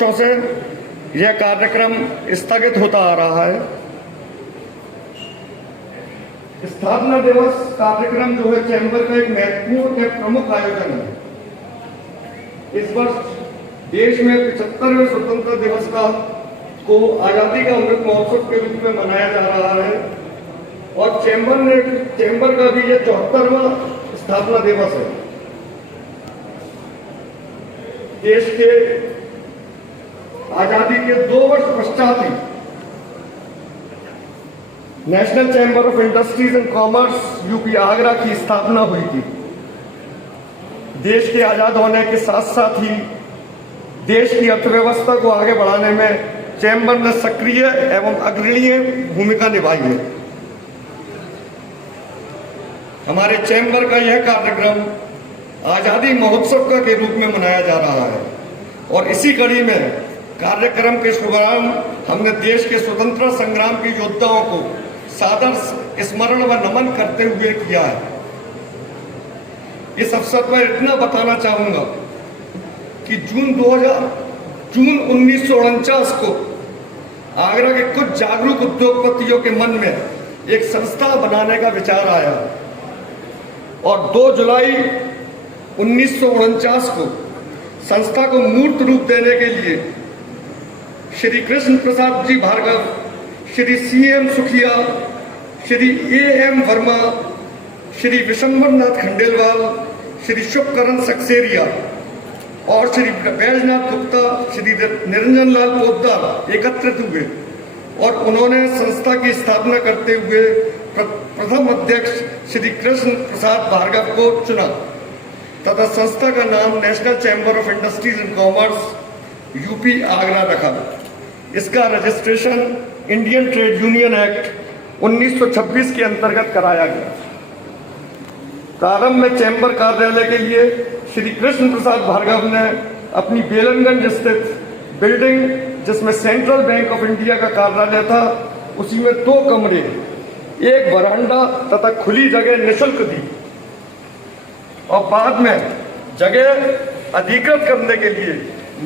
वर्षों से यह कार्यक्रम स्थगित होता आ रहा है। स्थापना दिवस कार्यक्रम जो है चैम्बर का एक महत्वपूर्ण और प्रमुख आयोजन है। इस वर्ष देश में 75वें स्वतंत्रता दिवस को आजादी का अमृत महोत्सव के रूप में मनाया जा रहा है और चैम्बर का भी यह 74वां स्थापना दिवस है। देश के आजादी के 2 वर्ष पश्चात ही national chamber of industries and commerce UP Agra की स्थापना हुई थी। देश के आजाद होने के साथ साथ ही देश की अर्थव्यवस्था को आगे बढ़ाने में चैम्बर ने सक्रिय एवं अग्रणीय भूमिका निभाई है। हमारे चैम्बर का यह कार्यक्रम आजादी महोत्सव का के रूप में मनाया जा रहा है और इसी कड़ी में कार्यक्रम के शुभारंभ हमने देश के स्वतंत्रता संग्राम के योद्धाओं को सादर स्मरण व नमन करते हुए किया है। इस अवसर पर इतना बताना चाहूंगा कि जून 1949 को आगरा के कुछ जागरूक उद्योगपतियों के मन में एक संस्था बनाने का विचार आया और 2 जुलाई 1949 को संस्था को मूर्त रूप देने के लिए Shri Krishna Prasad ji Bhargava, Shri CM Sukhiya, Shri AM Verma, Shri Vishambarnath Khandelwal, Shri Shubhkaran Saksaria और श्री बैजनाथ गुप्ता, श्री निरंजन लाल पोद्दार एकत्रित हुए और उन्होंने संस्था की स्थापना करते हुए प्रथम अध्यक्ष श्री कृष्ण प्रसाद भार्गव को चुना तथा संस्था का नाम national chamber of industries and commerce UP Agra रखा। इसका registration Indian trade union act 1926 के अंतर्गत कराया गया। प्रारंभ में चैम्बर कार्यालय के लिए श्री कृष्ण प्रसाद भार्गव ने अपनी बेलनगंज स्थित बिल्डिंग, जिसमें सेंट्रल बैंक ऑफ इंडिया का कार्यालय था, उसी में 2 कमरे, एक बरामदा तथा खुली जगह निःशुल्क दी और बाद में जगह अधिकृत करने के लिए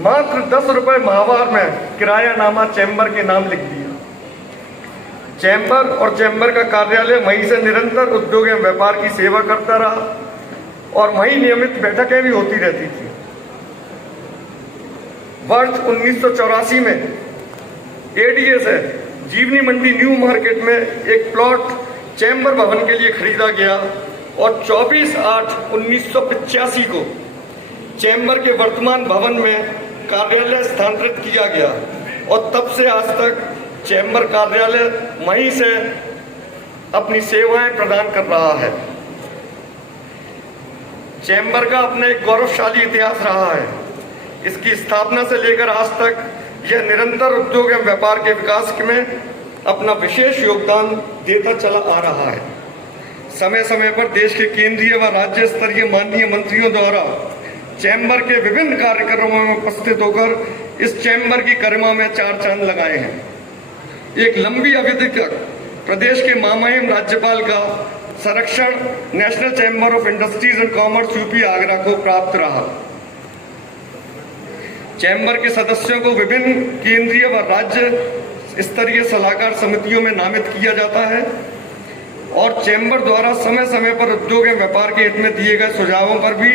मात्र 10 रुपए माहवार में किरायानामा चैम्बर के नाम लिख दिया। चैम्बर और चैम्बर का कार्यालय वहीं से निरंतर उद्योग एवं व्यापार की सेवा करता रहा और वहीं नियमित बैठकें भी होती रहती थी। वर्ष 1984 में ADA से जीवनी मंडी न्यू मार्केट में एक प्लॉट चैम्बर भवन के लिए खरीदा गया और 24/8/1985 को चैम्बर के वर्तमान भवन में कार्यालय स्थानांतरित किया गया और तब से आज तक चैम्बर कार्यालय वहीं से अपनी सेवाएं प्रदान कर रहा है। चैम्बर का अपने एक गौरवशाली इतिहास रहा है। इसकी स्थापना से लेकर आज तक यह निरंतर उद्योग एवं व्यापार के विकास में अपना विशेष योगदान देता चला आ रहा है। समय समय पर देश के केंद्रीय व राज्य स्तरीय माननीय मंत्रियों द्वारा चैम्बर के विभिन्न कार्यक्रमों में उपस्थित होकर इस चैम्बर की गरिमा में 4 चांद लगाए हैं। एक लंबी अवधि तक प्रदेश के मामहिम राज्यपाल का संरक्षण national chamber of industries and commerce UP Agra को प्राप्त रहा। चैम्बर के सदस्यों को विभिन्न केंद्रीय व राज्य स्तरीय सलाहकार समितियों में नामित किया जाता है और चैम्बर द्वारा समय समय पर उद्योग एवं व्यापार के हित में दिए गए सुझावों पर भी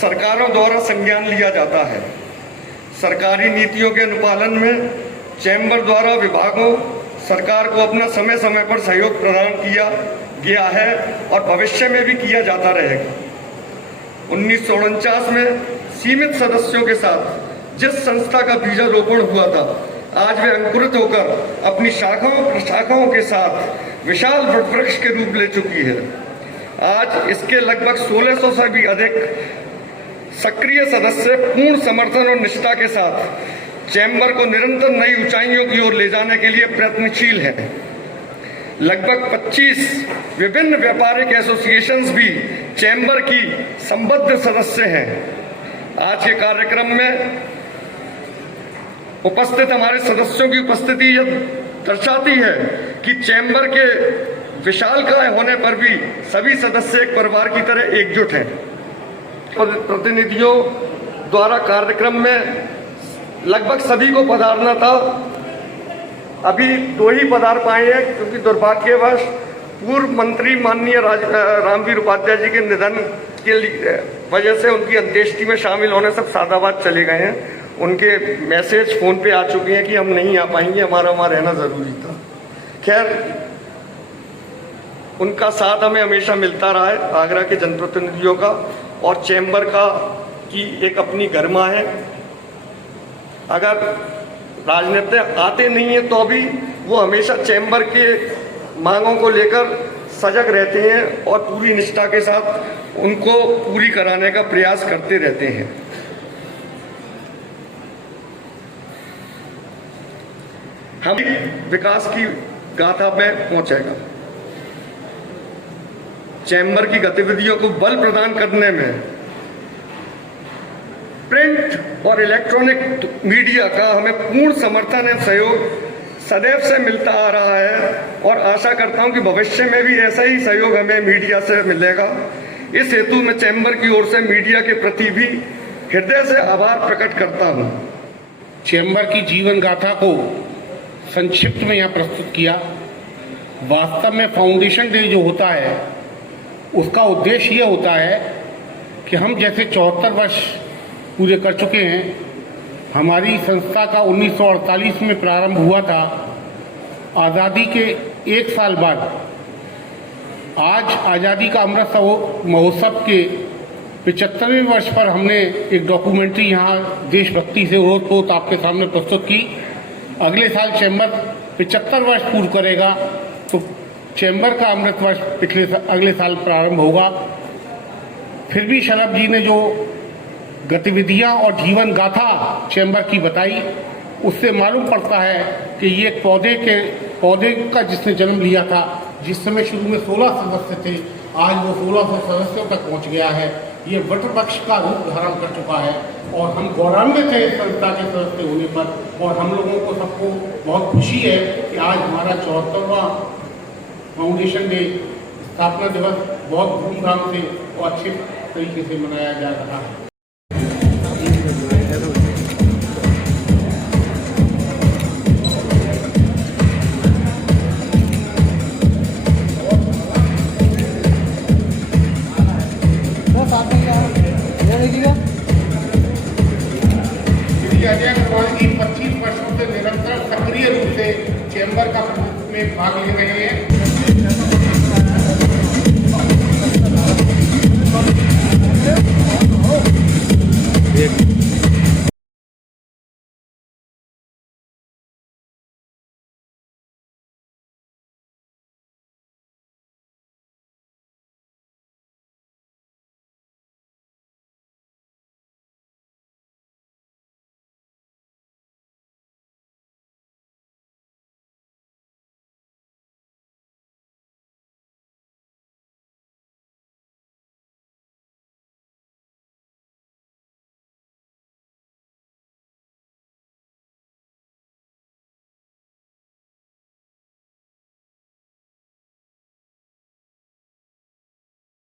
सरकारों द्वारा संज्ञान लिया जाता है। सरकारी नीतियों के अनुपालन में चैम्बर द्वारा विभागों सरकार को अपना समय समय पर सहयोग प्रदान किया गया है और भविष्य में भी किया जाता रहेगा। 1949 में सीमित सदस्यों के साथ जिस संस्था का बीजारोपण हुआ था, आज वे अंकुरित होकर अपनी शाखाओं प्रशाखाओं के साथ विशाल वृक्ष के रूप ले चुकी है। आज इसके लगभग 1600 से भी अधिक सक्रिय सदस्य पूर्ण समर्थन और निष्ठा के साथ चैम्बर को निरंतर नई ऊंचाइयों की ओर ले जाने के लिए प्रयत्नशील है। लगभग 25 विभिन्न व्यापारिक एसोसिएशंस भी चैम्बर की संबद्ध सदस्य हैं। आज के कार्यक्रम में उपस्थित हमारे सदस्यों की उपस्थिति यह दर्शाती है कि चैम्बर के विशालकाय होने पर भी सभी सदस्य एक परिवार की तरह एकजुट हैं और प्रतिनिधियों द्वारा कार्यक्रम में लगभग सभी को पधारना था। अभी 2 ही पधार पाए हैं, क्योंकि दुर्भाग्यवश पूर्व मंत्री माननीय रामवीर उपाध्याय जी के निधन के वजह से उनकी अंत्येष्टि में शामिल होने सब सादाबाद चले गए हैं। उनके मैसेज फ़ोन पे आ चुके हैं कि हम नहीं आ पाएंगे, हमारा वहाँ रहना ज़रूरी था। खैर, उनका साथ हमें हमेशा मिलता रहा है, आगरा के जनप्रतिनिधियों का और चैम्बर का की एक अपनी गरिमा है। अगर राजनीति आते नहीं हैं तो भी वो हमेशा चैम्बर के मांगों को लेकर सजग रहते हैं और पूरी निष्ठा के साथ उनको पूरी कराने का प्रयास करते रहते हैं। हम विकास की गाथा पे पहुंचेगा। चैम्बर की गतिविधियों को बल प्रदान करने में प्रिंट और इलेक्ट्रॉनिक मीडिया का हमें पूर्ण समर्थन एवं सहयोग सदैव से मिलता आ रहा है और आशा करता हूं कि भविष्य में भी ऐसा ही सहयोग हमें मीडिया से मिलेगा। इस हेतु मैं चैम्बर की ओर से मीडिया के प्रति भी हृदय से आभार प्रकट करता हूं। चैम्बर की जीवन गाथा को संक्षिप्त में यहाँ प्रस्तुत किया। वास्तव में फाउंडेशन डे जो होता है उसका उद्देश्य ये होता है कि हम जैसे 74 वर्ष पूरे कर चुके हैं। हमारी संस्था का 1948 में प्रारंभ हुआ था। आज़ादी के 1 साल बाद आज आज़ादी का अमृत महोत्सव के 75वें वर्ष पर हमने एक डॉक्यूमेंट्री यहाँ देशभक्ति से ओत-पोत आपके सामने प्रस्तुत की। अगले साल चैम्बर 75 वर्ष पूर्ण करेगा तो चैम्बर का अमृत वर्ष अगले साल प्रारंभ होगा। फिर भी शलभ जी ने जो गतिविधियां और जीवन गाथा चैम्बर की बताई, उससे मालूम पड़ता है कि ये पौधे का जिसने जन्म लिया था, जिस समय शुरू में 16 सदस्य थे, आज वो 1600 सदस्यों तक पहुंच गया है। ये वटवृक्ष का रूप धारण कर चुका है और हम गौरवान्वित हैं इस संस्था के सदस्य होने पर। और हम लोगों को सबको बहुत खुशी है कि आज हमारा 74वां फाउंडेशन डे स्थापना दिवस बहुत धूमधाम से और अच्छे तरीके से मनाया जा रहा है। श्री अजय अग्रवाल जी 25 वर्षों से निरंतर सक्रिय रूप से चैम्बर का में भाग ले रहे हैं।